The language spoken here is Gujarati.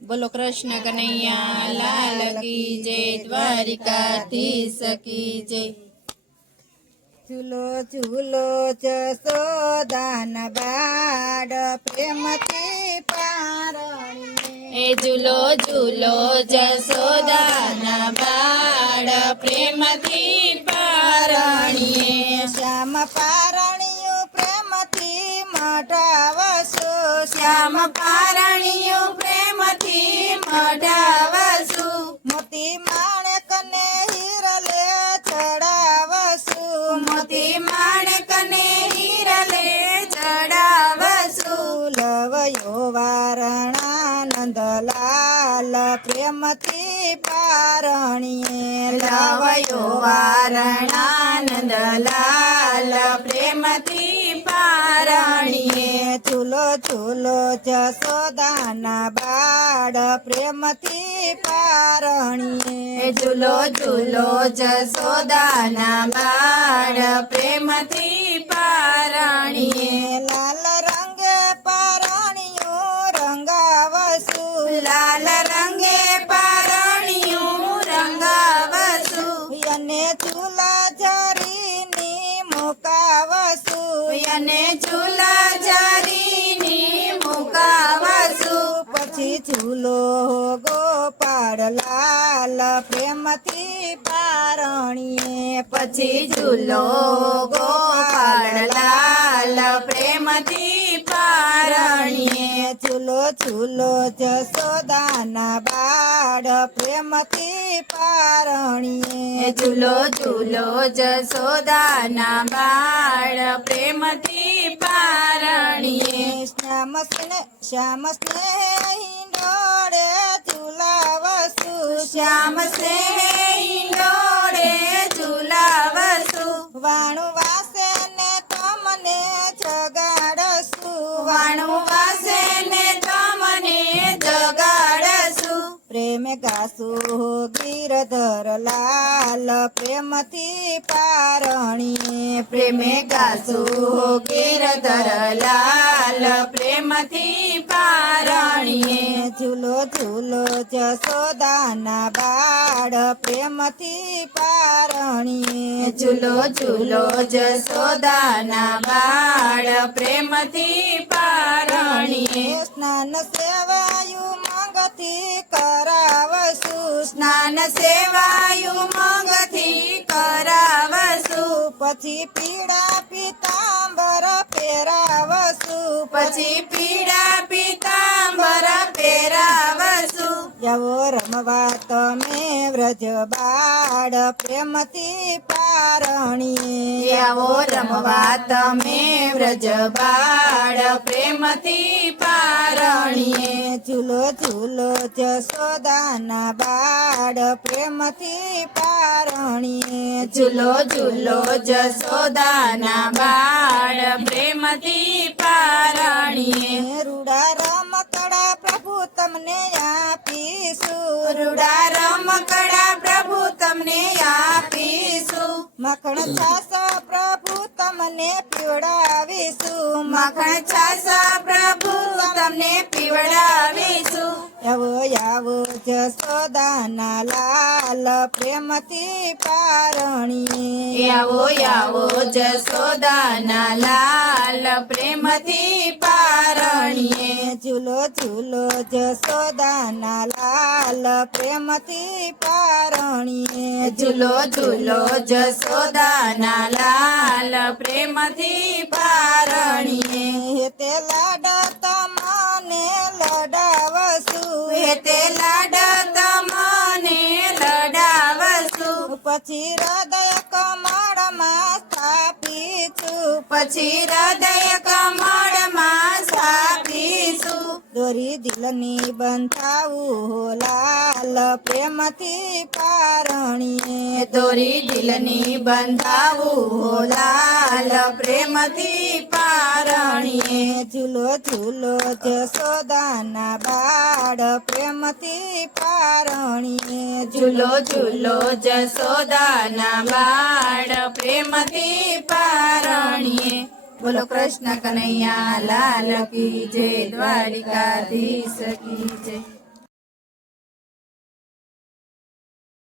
બોલો કૃષ્ણ કનૈયા લાલ કી જય, દ્વારિકાધીશ કી જય। ઝૂલો ઝૂલો જસોદાના બાળ પ્રેમથી પારણીએ। એ ઝૂલો ઝૂલો જસોદાના બાળ પ્રેમથી પારણીએ। શ્યામ પારણીયું પ્રેમથી મઢાવશો। શ્યામ પારણીયું પ્રેમથી મઢાવશું। મોતી માણેકને હિરલે ચડાવશું। મોતી માણેકને હિરલે ચડાવશું। લવયો વારણાનંદ લાલ પ્રેમથી પારણીએ। લાવયો વારણાનંદ લાલ પ્રેમથી પારણીએ। ઝૂલો ઝૂલો જસોદાના બાળ પ્રેમથી પારણીએ। ઝૂલો ઝૂલો જસોદાના બાળ પ્રેમથી પારણીએ। લાલ રંગે પારણીયું રંગાવશું। લાલ રંગે પારણીયું રંગાવશું। અને ઝૂલા ઝરીની મુકાવશું। અને ઝૂલા ઝરીની મુકાવશું। પછી ઝૂલો ગોપાળ લાલ પ્રેમથી પારણીએ। પછી ઝૂલો ગોપાળ લાલ પ્રેમથી પારણીએ। ઝૂલો ઝૂલો જસોદાના બાળ પ્રેમથી પારણીએ। ઝૂલો ઝૂલો જસોદાના બાળ પ્રેમથી પારણીએ। શ્યામ સ્નેહી ડોળે ઝુલાવશું। શ્યામ સ્નેહિંડોળે ઝુલાવશું। વાણું વાસે ને તમને જગાડશું। વાણું વાસે ને તમને જગાડશું। પ્રેમે ગાશું ગિરધર લાલ પ્રેમથી પારણીએ। પ્રેમે ગાશું ગિરધર લાલ પ્રેમથી પારણીએ। ઝૂલો ઝૂલો જસોદાના બાળ પ્રેમથી પારણીએ। ઝૂલો ઝૂલો જસોદાના બાળ પ્રેમથી પારણીએ। સ્નાન સેવાયું મંગથી કરાવશું। સ્નાન સેવાયું મંગથી કરાવશું। પછી પીળા પીતાંબર પહેરાવશું। પછી પીળા પીતાંબર પહેરાવશું। જાવો રમવા તમે વ્રજ બાળ પ્રેમથી પારણીએ। આવો રમવા તમે વ્રજ બાળ પ્રેમથી પારણીએ। ઝૂલો ઝૂલો જસોદાના બાળ પ્રેમથી પારણીએ। ઝૂલો ઝૂલો જસોદાના બાળ પ્રેમથી પારણીએ। રૂડા રમકડા પ્રભુ તમને આપીશું। રૂડા રમકડા પ્રભુ તમને આપીશું। મખણ છાસ પ્રભુ તમને પીવડાવીશું। મખણ છાસ પ્રભુ તમને પીવડાવીશું। આવો આવો જસોદાના લાલ પ્રેમથી પારણીએ। આવો આવો જસોદાના લાલ પ્રેમથી પારણીએ। ઝૂલો ઝૂલો જસોદાના લાલ પ્રેમથી પારણીએ। ઝૂલો ઝૂલો જસોદાના લાલ પ્રેમથી પારણીએ। તે લાડ તમને લડાવશું। તે લાડ તમને લડાવશું। પછી હૃદય કમળમાં સ્થાપીશું। પછી હૃદય કમળમાં સ્થાપીશું। દોરી દિલની બંધાવું લાલ પ્રેમથી પારણીએ। દોરી દિલની બંધાવું લાલ પ્રેમથી પારણીએ। ઝૂલો ઝૂલો જસોદાના બાળ પ્રેમથી પારણીએ। ઝૂલો ઝૂલો જસોદાના બાળ પ્રેમથી પારણીએ। બોલો કૃષ્ણ કનૈયા લાલ કી જય, દ્વારિકાધીશ કી જય।